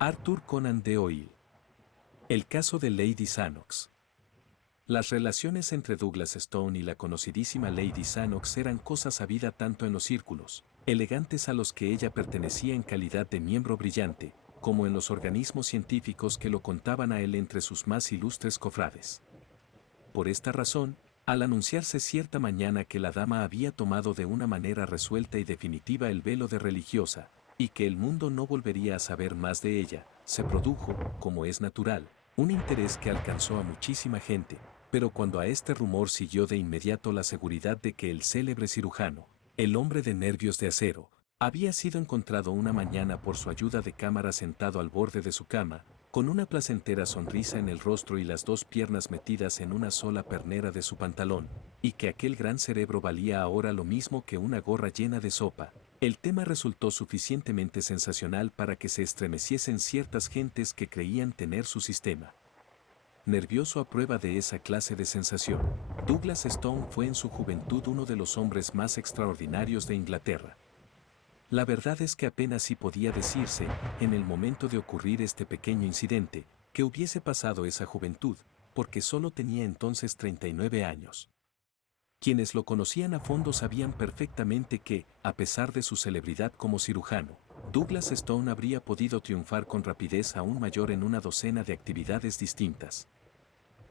Arthur Conan Doyle. El caso de Lady Sannox. Las relaciones entre Douglas Stone y la conocidísima Lady Sannox eran cosa sabida tanto en los círculos elegantes a los que ella pertenecía en calidad de miembro brillante, como en los organismos científicos que lo contaban a él entre sus más ilustres cofrades. Por esta razón, al anunciarse cierta mañana que la dama había tomado de una manera resuelta y definitiva el velo de religiosa, y que el mundo no volvería a saber más de ella, se produjo, como es natural, un interés que alcanzó a muchísima gente, pero cuando a este rumor siguió de inmediato la seguridad de que el célebre cirujano, el hombre de nervios de acero, había sido encontrado una mañana por su ayuda de cámara sentado al borde de su cama, con una placentera sonrisa en el rostro y las dos piernas metidas en una sola pernera de su pantalón, y que aquel gran cerebro valía ahora lo mismo que una gorra llena de sopa, el tema resultó suficientemente sensacional para que se estremeciesen ciertas gentes que creían tener su sistema nervioso a prueba de esa clase de sensación. Douglas Stone fue en su juventud uno de los hombres más extraordinarios de Inglaterra. La verdad es que apenas si podía decirse, en el momento de ocurrir este pequeño incidente, que hubiese pasado esa juventud, porque solo tenía entonces 39 años. Quienes lo conocían a fondo sabían perfectamente que, a pesar de su celebridad como cirujano, Douglas Stone habría podido triunfar con rapidez aún mayor en una docena de actividades distintas.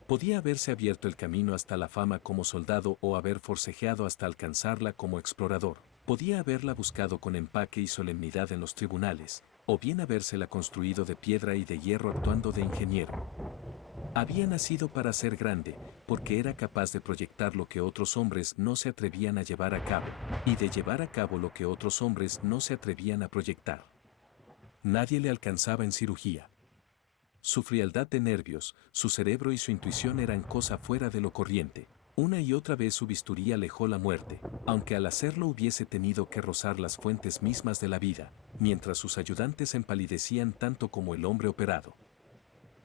Podía haberse abierto el camino hasta la fama como soldado o haber forcejeado hasta alcanzarla como explorador. Podía haberla buscado con empaque y solemnidad en los tribunales, o bien habérsela construido de piedra y de hierro actuando de ingeniero. Había nacido para ser grande, porque era capaz de proyectar lo que otros hombres no se atrevían a llevar a cabo, y de llevar a cabo lo que otros hombres no se atrevían a proyectar. Nadie le alcanzaba en cirugía. Su frialdad de nervios, su cerebro y su intuición eran cosa fuera de lo corriente. Una y otra vez su bisturí alejó la muerte, aunque al hacerlo hubiese tenido que rozar las fuentes mismas de la vida, mientras sus ayudantes empalidecían tanto como el hombre operado.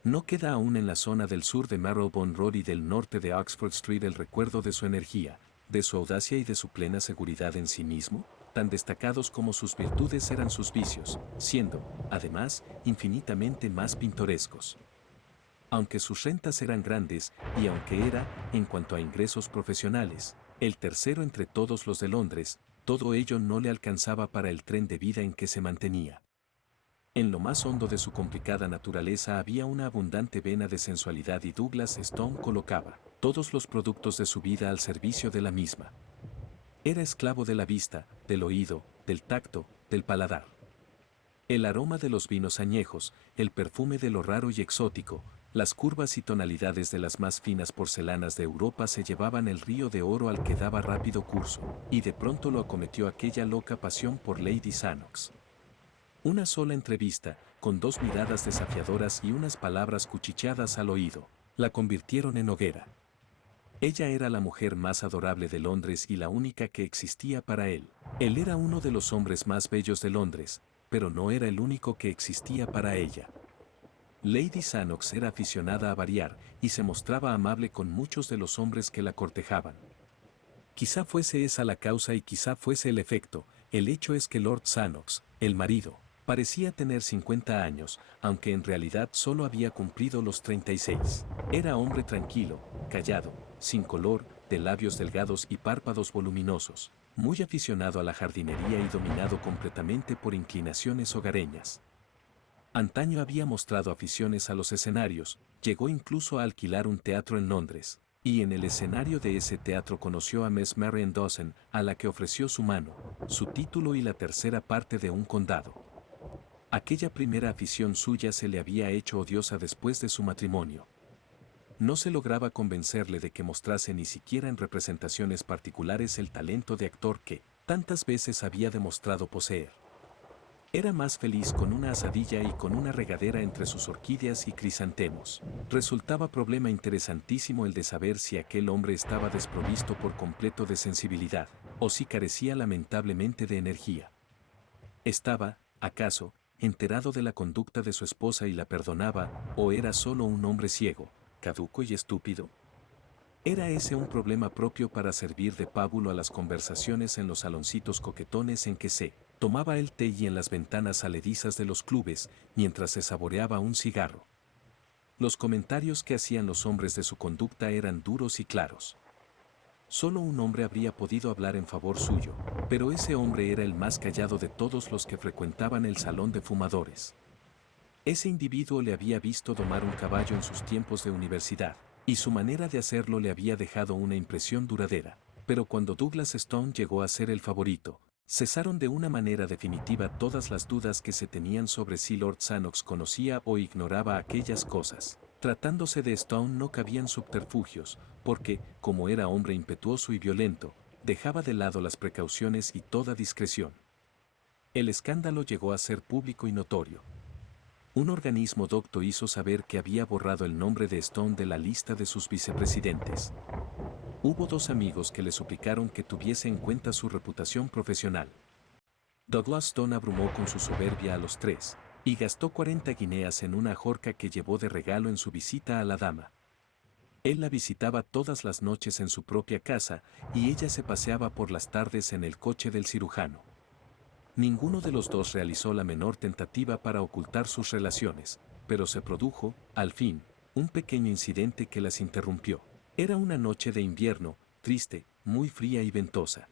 No queda aún en la zona del sur de Marylebone Road y del norte de Oxford Street el recuerdo de su energía, de su audacia y de su plena seguridad en sí mismo, tan destacados como sus virtudes eran sus vicios, siendo, además, infinitamente más pintorescos. Aunque sus rentas eran grandes, y aunque era, en cuanto a ingresos profesionales, el tercero entre todos los de Londres, todo ello no le alcanzaba para el tren de vida en que se mantenía. En lo más hondo de su complicada naturaleza había una abundante vena de sensualidad y Douglas Stone colocaba todos los productos de su vida al servicio de la misma. Era esclavo de la vista, del oído, del tacto, del paladar. El aroma de los vinos añejos, el perfume de lo raro y exótico, las curvas y tonalidades de las más finas porcelanas de Europa se llevaban el río de oro al que daba rápido curso, y de pronto lo acometió aquella loca pasión por Lady Sannox. Una sola entrevista, con dos miradas desafiadoras y unas palabras cuchicheadas al oído, la convirtieron en hoguera. Ella era la mujer más adorable de Londres y la única que existía para él. Él era uno de los hombres más bellos de Londres, pero no era el único que existía para ella. Lady Sannox era aficionada a variar y se mostraba amable con muchos de los hombres que la cortejaban. Quizá fuese esa la causa y quizá fuese el efecto, el hecho es que Lord Sannox, el marido, parecía tener 50 años, aunque en realidad solo había cumplido los 36. Era hombre tranquilo, callado, sin color, de labios delgados y párpados voluminosos, muy aficionado a la jardinería y dominado completamente por inclinaciones hogareñas. Antaño había mostrado aficiones a los escenarios, llegó incluso a alquilar un teatro en Londres, y en el escenario de ese teatro conoció a Miss Marian Dawson, a la que ofreció su mano, su título y la tercera parte de un condado. Aquella primera afición suya se le había hecho odiosa después de su matrimonio. No se lograba convencerle de que mostrase ni siquiera en representaciones particulares el talento de actor que, tantas veces había demostrado poseer. Era más feliz con una asadilla y con una regadera entre sus orquídeas y crisantemos. Resultaba problema interesantísimo el de saber si aquel hombre estaba desprovisto por completo de sensibilidad, o si carecía lamentablemente de energía. Estaba, acaso, enterado de la conducta de su esposa y la perdonaba, o era solo un hombre ciego, caduco y estúpido. Era ese un problema propio para servir de pábulo a las conversaciones en los saloncitos coquetones en que se Tomaba el té y en las ventanas aledizas de los clubes, mientras se saboreaba un cigarro. Los comentarios que hacían los hombres de su conducta eran duros y claros. Solo un hombre habría podido hablar en favor suyo, pero ese hombre era el más callado de todos los que frecuentaban el salón de fumadores. Ese individuo le había visto domar un caballo en sus tiempos de universidad, y su manera de hacerlo le había dejado una impresión duradera. Pero cuando Douglas Stone llegó a ser el favorito, cesaron de una manera definitiva todas las dudas que se tenían sobre si Lord Sannox conocía o ignoraba aquellas cosas. Tratándose de Stone no cabían subterfugios, porque, como era hombre impetuoso y violento, dejaba de lado las precauciones y toda discreción. El escándalo llegó a ser público y notorio. Un organismo docto hizo saber que había borrado el nombre de Stone de la lista de sus vicepresidentes. Hubo dos amigos que le suplicaron que tuviese en cuenta su reputación profesional. Douglas Stone abrumó con su soberbia a los tres, y gastó 40 guineas en una ajorca que llevó de regalo en su visita a la dama. Él la visitaba todas las noches en su propia casa, y ella se paseaba por las tardes en el coche del cirujano. Ninguno de los dos realizó la menor tentativa para ocultar sus relaciones, pero se produjo, al fin, un pequeño incidente que las interrumpió. Era una noche de invierno, triste, muy fría y ventosa.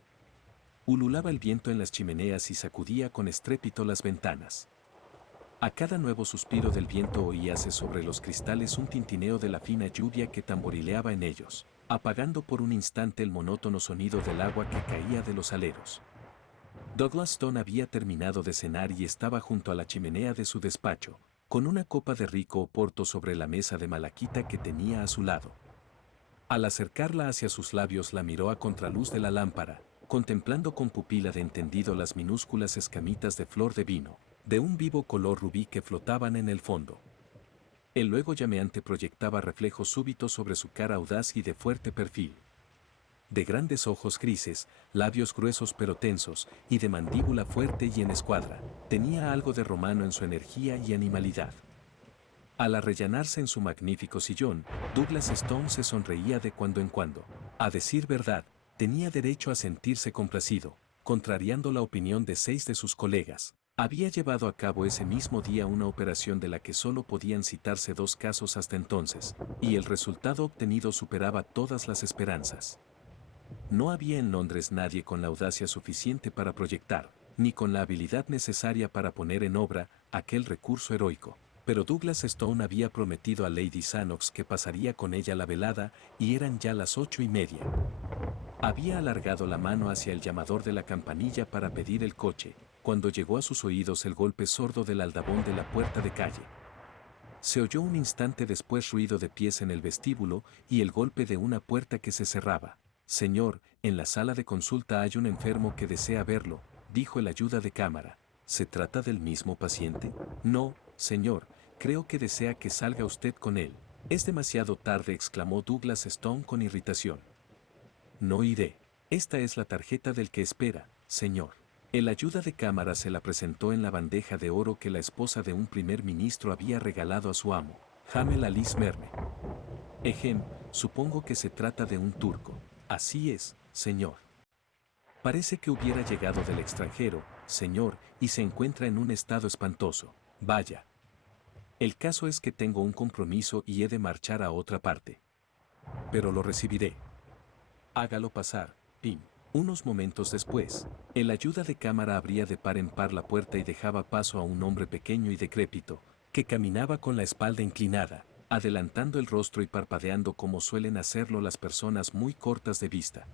Ululaba el viento en las chimeneas y sacudía con estrépito las ventanas. A cada nuevo suspiro del viento oíase sobre los cristales un tintineo de la fina lluvia que tamborileaba en ellos, apagando por un instante el monótono sonido del agua que caía de los aleros. Douglas Stone había terminado de cenar y estaba junto a la chimenea de su despacho, con una copa de rico oporto sobre la mesa de malaquita que tenía a su lado. Al acercarla hacia sus labios la miró a contraluz de la lámpara, contemplando con pupila de entendido las minúsculas escamitas de flor de vino, de un vivo color rubí que flotaban en el fondo. El luego llameante proyectaba reflejos súbitos sobre su cara audaz y de fuerte perfil. De grandes ojos grises, labios gruesos pero tensos, y de mandíbula fuerte y en escuadra, tenía algo de romano en su energía y animalidad. Al arrellanarse en su magnífico sillón, Douglas Stone se sonreía de cuando en cuando. A decir verdad, tenía derecho a sentirse complacido, contrariando la opinión de 6 de sus colegas. Había llevado a cabo ese mismo día una operación de la que solo podían citarse 2 casos hasta entonces, y el resultado obtenido superaba todas las esperanzas. No había en Londres nadie con la audacia suficiente para proyectar, ni con la habilidad necesaria para poner en obra aquel recurso heroico. Pero Douglas Stone había prometido a Lady Sannox que pasaría con ella la velada, y eran ya las 8:30. Había alargado la mano hacia el llamador de la campanilla para pedir el coche, cuando llegó a sus oídos el golpe sordo del aldabón de la puerta de calle. Se oyó un instante después ruido de pies en el vestíbulo y el golpe de una puerta que se cerraba. Señor, en la sala de consulta hay un enfermo que desea verlo, dijo el ayuda de cámara. ¿Se trata del mismo paciente? No, señor, creo que desea que salga usted con él. Es demasiado tarde, exclamó Douglas Stone con irritación. No iré. Esta es la tarjeta del que espera, señor. El ayuda de cámara se la presentó en la bandeja de oro que la esposa de un primer ministro había regalado a su amo, Hamel Ali Smerne. Ejem, supongo que se trata de un turco. Así es, señor. Parece que hubiera llegado del extranjero, señor, y se encuentra en un estado espantoso. Vaya. El caso es que tengo un compromiso y he de marchar a otra parte. Pero lo recibiré. Hágalo pasar, Pim. Unos momentos después, el ayuda de cámara abría de par en par la puerta y dejaba paso a un hombre pequeño y decrépito, que caminaba con la espalda inclinada, adelantando el rostro y parpadeando como suelen hacerlo las personas muy cortas de vista.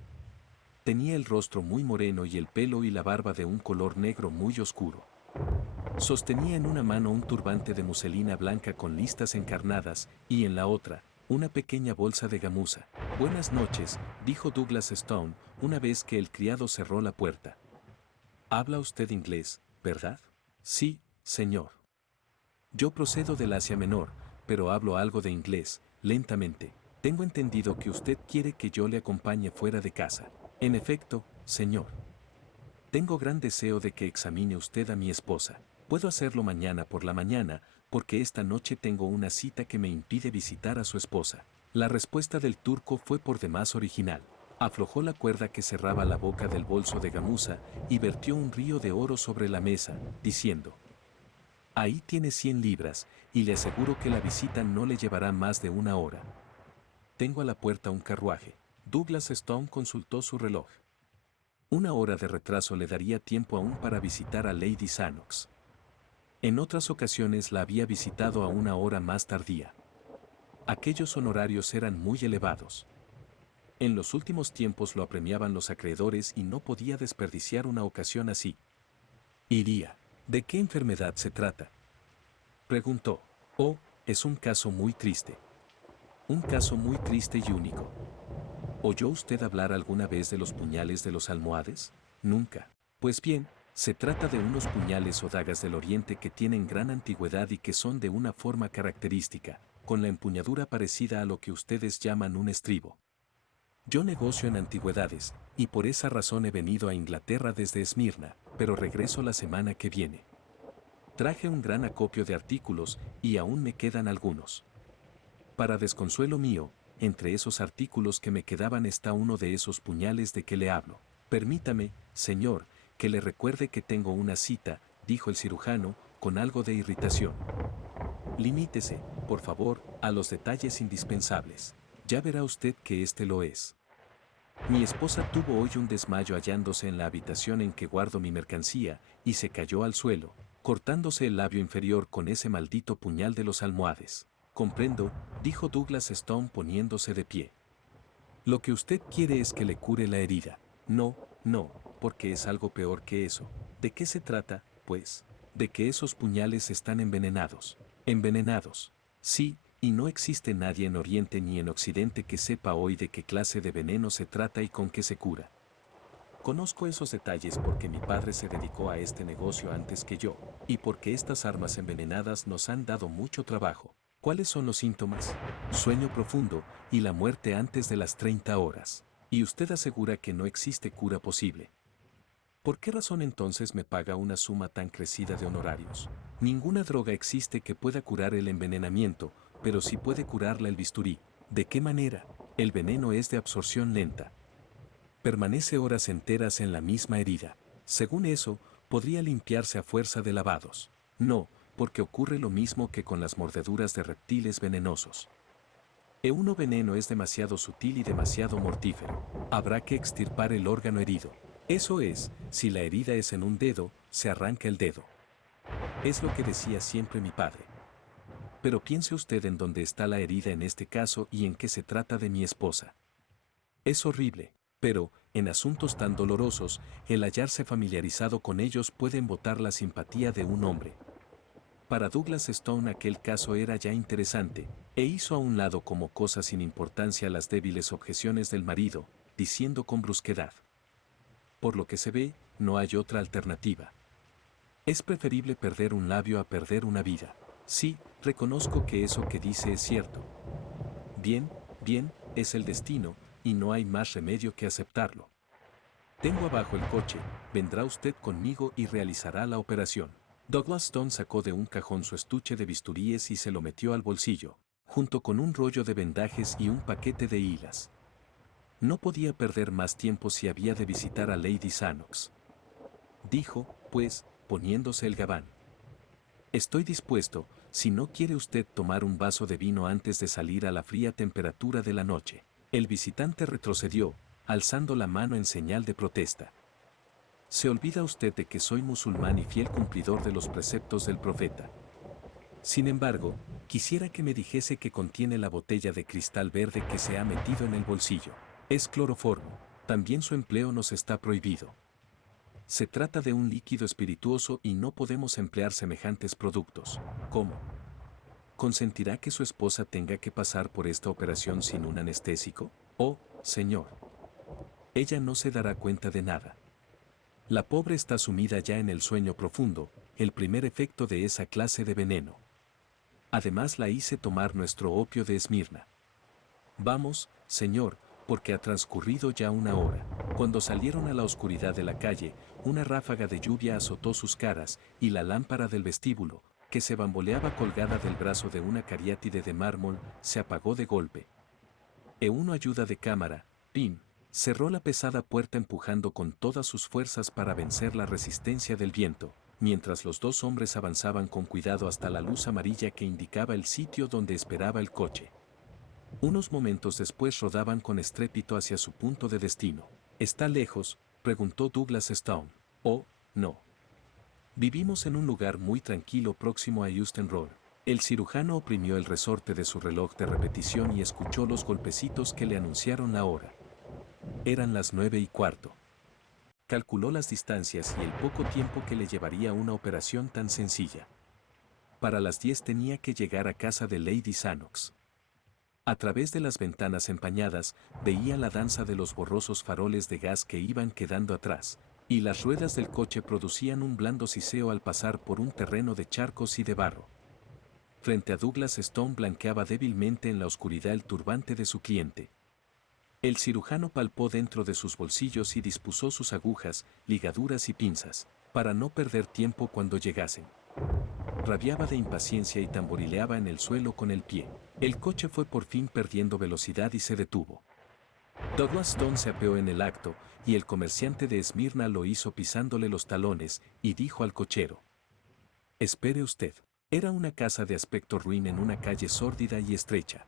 Tenía el rostro muy moreno y el pelo y la barba de un color negro muy oscuro. Sostenía en una mano un turbante de muselina blanca con listas encarnadas, y en la otra, una pequeña bolsa de gamuza. Buenas noches, dijo Douglas Stone, una vez que el criado cerró la puerta. ¿Habla usted inglés, verdad? Sí, señor. Yo procedo del Asia Menor, pero hablo algo de inglés, lentamente. Tengo entendido que usted quiere que yo le acompañe fuera de casa. En efecto, señor. Tengo gran deseo de que examine usted a mi esposa. Puedo hacerlo mañana por la mañana, porque esta noche tengo una cita que me impide visitar a su esposa. La respuesta del turco fue por demás original. Aflojó la cuerda que cerraba la boca del bolso de gamuza y vertió un río de oro sobre la mesa, diciendo: ahí tiene 100 libras, y le aseguro que la visita no le llevará más de una hora. Tengo a la puerta un carruaje. Douglas Stone consultó su reloj. Una hora de retraso le daría tiempo aún para visitar a Lady Sannox. En otras ocasiones la había visitado a una hora más tardía. Aquellos honorarios eran muy elevados. En los últimos tiempos lo apremiaban los acreedores y no podía desperdiciar una ocasión así. Iría. ¿De qué enfermedad se trata?, preguntó. Oh, es un caso muy triste. Un caso muy triste y único. ¿Oyó usted hablar alguna vez de los puñales de los almohades? Nunca. Pues bien, se trata de unos puñales o dagas del Oriente que tienen gran antigüedad y que son de una forma característica, con la empuñadura parecida a lo que ustedes llaman un estribo. Yo negocio en antigüedades, y por esa razón he venido a Inglaterra desde Esmirna, pero regreso la semana que viene. Traje un gran acopio de artículos, y aún me quedan algunos. Para desconsuelo mío, entre esos artículos que me quedaban está uno de esos puñales de que le hablo. Permítame, señor, que le recuerde que tengo una cita, dijo el cirujano, con algo de irritación. Limítese, por favor, a los detalles indispensables. Ya verá usted que este lo es. Mi esposa tuvo hoy un desmayo hallándose en la habitación en que guardo mi mercancía, y se cayó al suelo, cortándose el labio inferior con ese maldito puñal de los almohades. Comprendo, dijo Douglas Stone poniéndose de pie. Lo que usted quiere es que le cure la herida. No, no, porque es algo peor que eso. ¿De qué se trata, pues? De que esos puñales están envenenados. ¿Envenenados? Sí, y no existe nadie en Oriente ni en Occidente que sepa hoy de qué clase de veneno se trata y con qué se cura. Conozco esos detalles porque mi padre se dedicó a este negocio antes que yo, y porque estas armas envenenadas nos han dado mucho trabajo. ¿Cuáles son los síntomas? Sueño profundo y la muerte antes de las 30 horas. Y usted asegura que no existe cura posible. ¿Por qué razón entonces me paga una suma tan crecida de honorarios? Ninguna droga existe que pueda curar el envenenamiento, pero sí puede curarla el bisturí. ¿De qué manera? El veneno es de absorción lenta. Permanece horas enteras en la misma herida. Según eso, podría limpiarse a fuerza de lavados. No, porque ocurre lo mismo que con las mordeduras de reptiles venenosos. El veneno es demasiado sutil y demasiado mortífero. Habrá que extirpar el órgano herido. Eso es, si la herida es en un dedo, se arranca el dedo. Es lo que decía siempre mi padre. Pero piense usted en dónde está la herida en este caso y en qué se trata de mi esposa. Es horrible, pero, en asuntos tan dolorosos, el hallarse familiarizado con ellos puede embotar la simpatía de un hombre. Para Douglas Stone aquel caso era ya interesante, e hizo a un lado como cosa sin importancia las débiles objeciones del marido, diciendo con brusquedad: por lo que se ve, no hay otra alternativa. Es preferible perder un labio a perder una vida. Sí, reconozco que eso que dice es cierto. Bien, bien, es el destino, y no hay más remedio que aceptarlo. Tengo abajo el coche, vendrá usted conmigo y realizará la operación. Douglas Stone sacó de un cajón su estuche de bisturíes y se lo metió al bolsillo, junto con un rollo de vendajes y un paquete de hilas. No podía perder más tiempo si había de visitar a Lady Sannox. Dijo, pues, poniéndose el gabán. Estoy dispuesto, si no quiere usted tomar un vaso de vino antes de salir a la fría temperatura de la noche. El visitante retrocedió, alzando la mano en señal de protesta. Se olvida usted de que soy musulmán y fiel cumplidor de los preceptos del profeta. Sin embargo, quisiera que me dijese qué contiene la botella de cristal verde que se ha metido en el bolsillo. Es cloroformo. También su empleo nos está prohibido. Se trata de un líquido espirituoso y no podemos emplear semejantes productos. ¿Cómo? ¿Consentirá que su esposa tenga que pasar por esta operación sin un anestésico? Oh, señor. Ella no se dará cuenta de nada. La pobre está sumida ya en el sueño profundo, el primer efecto de esa clase de veneno. Además la hice tomar nuestro opio de Esmirna. Vamos, señor, porque ha transcurrido ya una hora. Cuando salieron a la oscuridad de la calle, una ráfaga de lluvia azotó sus caras, y la lámpara del vestíbulo, que se bamboleaba colgada del brazo de una cariátide de mármol, se apagó de golpe. Ayuda de cámara, Pim, Cerró la pesada puerta empujando con todas sus fuerzas para vencer la resistencia del viento, mientras los dos hombres avanzaban con cuidado hasta la luz amarilla que indicaba el sitio donde esperaba el coche. Unos momentos después rodaban con estrépito hacia su punto de destino. ¿Está lejos?, preguntó Douglas Stone. Oh, no. Vivimos en un lugar muy tranquilo próximo a Euston Road. El cirujano oprimió el resorte de su reloj de repetición y escuchó los golpecitos que le anunciaron la hora. Eran las 9:15. Calculó las distancias y el poco tiempo que le llevaría una operación tan sencilla. Para las 10 tenía que llegar a casa de Lady Sannox. A través de las ventanas empañadas, veía la danza de los borrosos faroles de gas que iban quedando atrás, y las ruedas del coche producían un blando siseo al pasar por un terreno de charcos y de barro. Frente a Douglas Stone blanqueaba débilmente en la oscuridad el turbante de su cliente. El cirujano palpó dentro de sus bolsillos y dispuso sus agujas, ligaduras y pinzas, para no perder tiempo cuando llegasen. Rabiaba de impaciencia y tamborileaba en el suelo con el pie. El coche fue por fin perdiendo velocidad y se detuvo. Douglas Stone se apeó en el acto, y el comerciante de Esmirna lo hizo pisándole los talones, y dijo al cochero: «Espere usted». Era una casa de aspecto ruin en una calle sórdida y estrecha.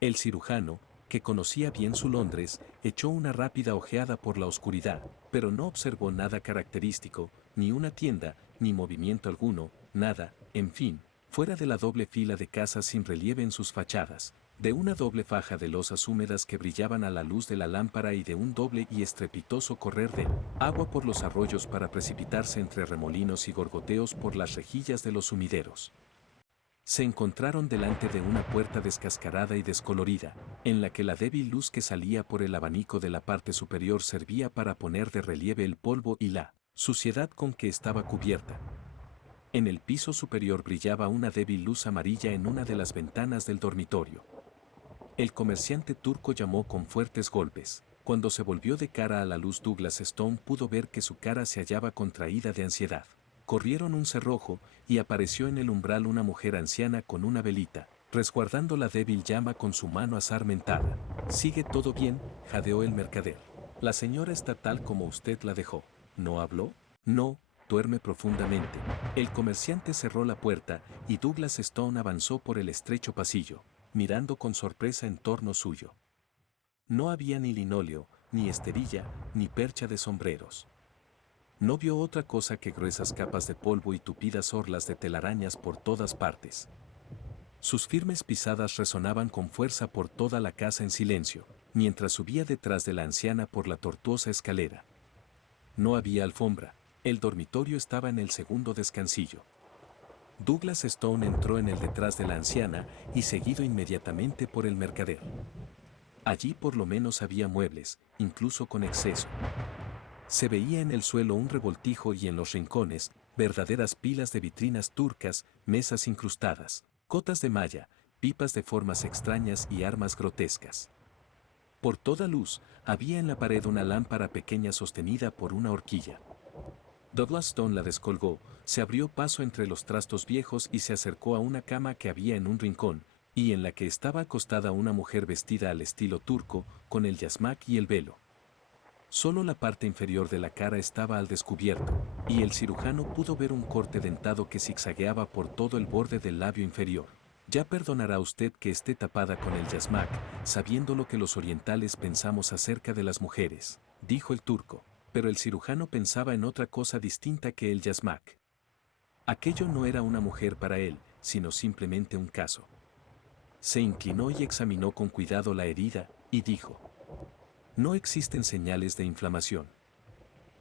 El cirujano, que conocía bien su Londres, echó una rápida ojeada por la oscuridad, pero no observó nada característico, ni una tienda, ni movimiento alguno, nada, en fin, fuera de la doble fila de casas sin relieve en sus fachadas, de una doble faja de losas húmedas que brillaban a la luz de la lámpara y de un doble y estrepitoso correr de agua por los arroyos para precipitarse entre remolinos y gorgoteos por las rejillas de los sumideros. Se encontraron delante de una puerta descascarada y descolorida, en la que la débil luz que salía por el abanico de la parte superior servía para poner de relieve el polvo y la suciedad con que estaba cubierta. En el piso superior brillaba una débil luz amarilla en una de las ventanas del dormitorio. El comerciante turco llamó con fuertes golpes. Cuando se volvió de cara a la luz, Douglas Stone pudo ver que su cara se hallaba contraída de ansiedad. Corrieron un cerrojo, y apareció en el umbral una mujer anciana con una velita, resguardando la débil llama con su mano asarmentada. «¿Sigue todo bien?», jadeó el mercader. «La señora está tal como usted la dejó. ¿No habló?». «No, duerme profundamente». El comerciante cerró la puerta, y Douglas Stone avanzó por el estrecho pasillo, mirando con sorpresa en torno suyo. No había ni linóleo, ni esterilla, ni percha de sombreros. No vio otra cosa que gruesas capas de polvo y tupidas orlas de telarañas por todas partes. Sus firmes pisadas resonaban con fuerza por toda la casa en silencio, mientras subía detrás de la anciana por la tortuosa escalera. No había alfombra. El dormitorio estaba en el segundo descansillo. Douglas Stone entró en el detrás de la anciana y seguido inmediatamente por el mercader. Allí por lo menos había muebles, incluso con exceso. Se veía en el suelo un revoltijo y en los rincones, verdaderas pilas de vitrinas turcas, mesas incrustadas, cotas de malla, pipas de formas extrañas y armas grotescas. Por toda luz, había en la pared una lámpara pequeña sostenida por una horquilla. Douglas Stone la descolgó, se abrió paso entre los trastos viejos y se acercó a una cama que había en un rincón, y en la que estaba acostada una mujer vestida al estilo turco, con el yasmak y el velo. Solo la parte inferior de la cara estaba al descubierto, y el cirujano pudo ver un corte dentado que zigzagueaba por todo el borde del labio inferior. «Ya perdonará usted que esté tapada con el yasmak, sabiendo lo que los orientales pensamos acerca de las mujeres», dijo el turco, pero el cirujano pensaba en otra cosa distinta que el yasmak. Aquello no era una mujer para él, sino simplemente un caso. Se inclinó y examinó con cuidado la herida, y dijo: «No existen señales de inflamación.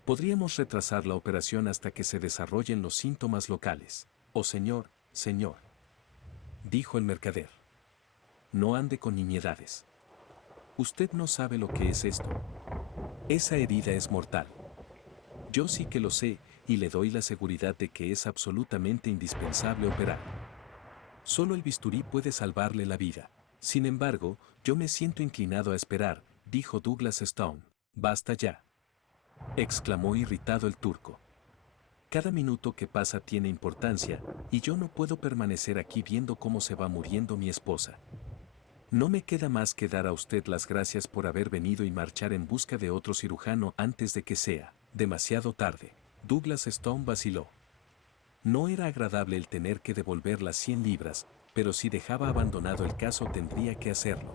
Podríamos retrasar la operación hasta que se desarrollen los síntomas locales». «Oh señor, señor», dijo el mercader, «no ande con nimiedades. Usted no sabe lo que es esto. Esa herida es mortal. Yo sí que lo sé, y le doy la seguridad de que es absolutamente indispensable operar. Solo el bisturí puede salvarle la vida. Sin embargo, yo me siento inclinado a esperar», dijo Douglas Stone. «Basta ya», exclamó irritado el turco. «Cada minuto que pasa tiene importancia, y yo no puedo permanecer aquí viendo cómo se va muriendo mi esposa». No me queda más que dar a usted las gracias por haber venido y marchar en busca de otro cirujano antes de que sea demasiado tarde. Douglas Stone vaciló. No era agradable el tener que devolver las 100 libras, pero si dejaba abandonado el caso tendría que hacerlo.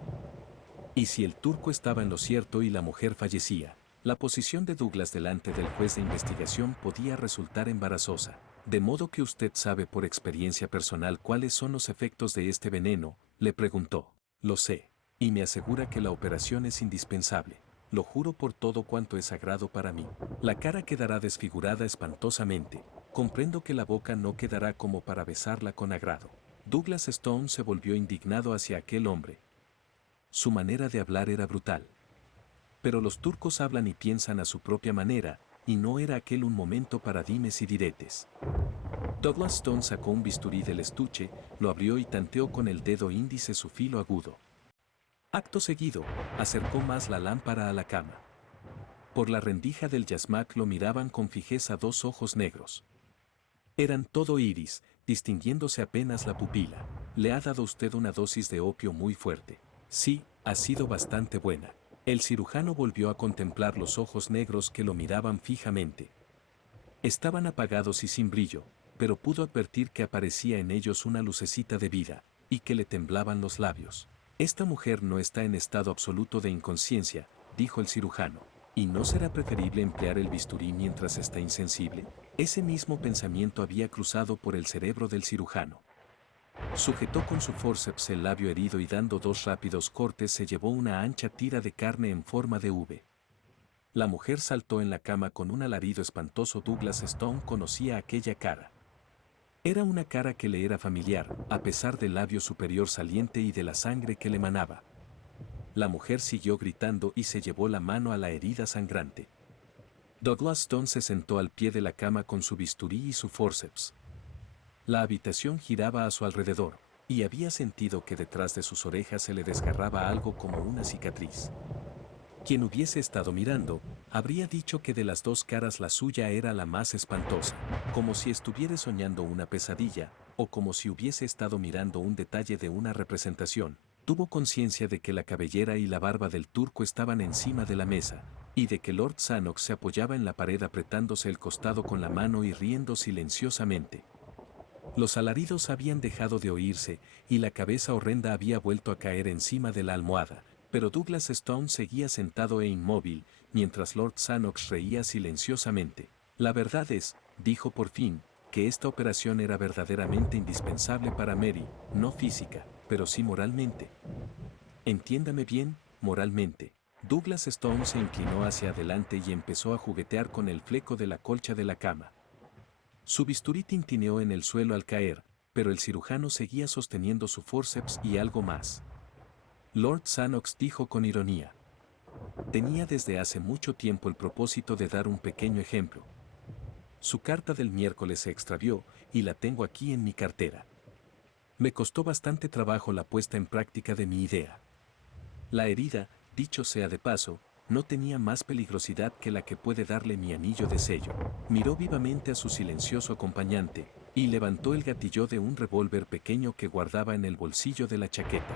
Y si el turco estaba en lo cierto y la mujer fallecía, la posición de Douglas delante del juez de investigación podía resultar embarazosa. De modo que usted sabe por experiencia personal cuáles son los efectos de este veneno, le preguntó. Lo sé. Y me asegura que la operación es indispensable. Lo juro por todo cuanto es sagrado para mí. La cara quedará desfigurada espantosamente. Comprendo que la boca no quedará como para besarla con agrado. Douglas Stone se volvió indignado hacia aquel hombre. Su manera de hablar era brutal. Pero los turcos hablan y piensan a su propia manera, y no era aquel un momento para dimes y diretes. Douglas Stone sacó un bisturí del estuche, lo abrió y tanteó con el dedo índice su filo agudo. Acto seguido, acercó más la lámpara a la cama. Por la rendija del yasmak lo miraban con fijeza dos ojos negros. Eran todo iris, distinguiéndose apenas la pupila. Le ha dado usted una dosis de opio muy fuerte. Sí, ha sido bastante buena. El cirujano volvió a contemplar los ojos negros que lo miraban fijamente. Estaban apagados y sin brillo, pero pudo advertir que aparecía en ellos una lucecita de vida, y que le temblaban los labios. Esta mujer no está en estado absoluto de inconsciencia, dijo el cirujano. ¿Y no será preferible emplear el bisturí mientras está insensible? Ese mismo pensamiento había cruzado por el cerebro del cirujano. Sujetó con su forceps el labio herido y dando dos rápidos cortes se llevó una ancha tira de carne en forma de V. La mujer saltó en la cama con un alarido espantoso. Douglas Stone conocía aquella cara. Era una cara que le era familiar, a pesar del labio superior saliente y de la sangre que le manaba. La mujer siguió gritando y se llevó la mano a la herida sangrante. Douglas Stone se sentó al pie de la cama con su bisturí y su forceps. La habitación giraba a su alrededor, y había sentido que detrás de sus orejas se le desgarraba algo como una cicatriz. Quien hubiese estado mirando, habría dicho que de las dos caras la suya era la más espantosa, como si estuviera soñando una pesadilla, o como si hubiese estado mirando un detalle de una representación. Tuvo conciencia de que la cabellera y la barba del turco estaban encima de la mesa, y de que Lord Sannox se apoyaba en la pared apretándose el costado con la mano y riendo silenciosamente. Los alaridos habían dejado de oírse, y la cabeza horrenda había vuelto a caer encima de la almohada, pero Douglas Stone seguía sentado e inmóvil, mientras Lord Sannox reía silenciosamente. La verdad es, dijo por fin, que esta operación era verdaderamente indispensable para Mary, no física, pero sí moralmente. Entiéndame bien, moralmente. Douglas Stone se inclinó hacia adelante y empezó a juguetear con el fleco de la colcha de la cama. Su bisturí tintineó en el suelo al caer, pero el cirujano seguía sosteniendo su forceps y algo más. Lord Sannox dijo con ironía. Tenía desde hace mucho tiempo el propósito de dar un pequeño ejemplo. Su carta del miércoles se extravió, y la tengo aquí en mi cartera. Me costó bastante trabajo la puesta en práctica de mi idea. La herida, dicho sea de paso, no tenía más peligrosidad que la que puede darle mi anillo de sello. Miró vivamente a su silencioso acompañante, y levantó el gatillo de un revólver pequeño que guardaba en el bolsillo de la chaqueta.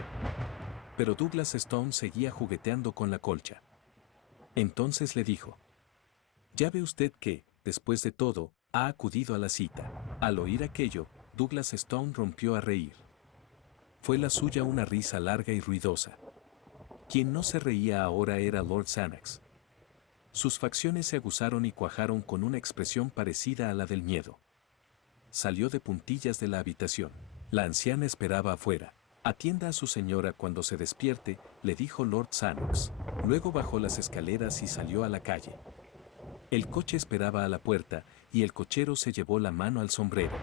Pero Douglas Stone seguía jugueteando con la colcha. Entonces le dijo: ya ve usted que, después de todo, ha acudido a la cita. Al oír aquello, Douglas Stone rompió a reír. Fue la suya una risa larga y ruidosa. Quien no se reía ahora era Lord Sannox. Sus facciones se aguzaron y cuajaron con una expresión parecida a la del miedo. Salió de puntillas de la habitación. La anciana esperaba afuera. Atienda a su señora cuando se despierte, le dijo Lord Sannox. Luego bajó las escaleras y salió a la calle. El coche esperaba a la puerta, y el cochero se llevó la mano al sombrero.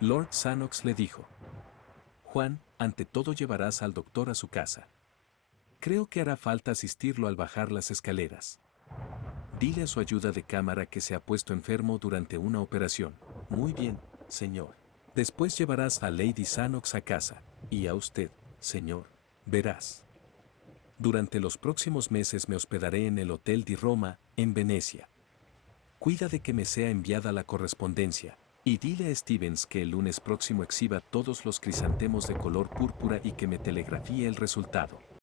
Lord Sannox le dijo: Juan, ante todo llevarás al doctor a su casa. Creo que hará falta asistirlo al bajar las escaleras. Dile a su ayuda de cámara que se ha puesto enfermo durante una operación. Muy bien, señor. Después llevarás a Lady Sannox a casa, y a usted, señor, verás. Durante los próximos meses me hospedaré en el Hotel di Roma, en Venecia. Cuida de que me sea enviada la correspondencia, Y dile a Stevens que el lunes próximo exhiba todos los crisantemos de color púrpura y que me telegrafíe el resultado.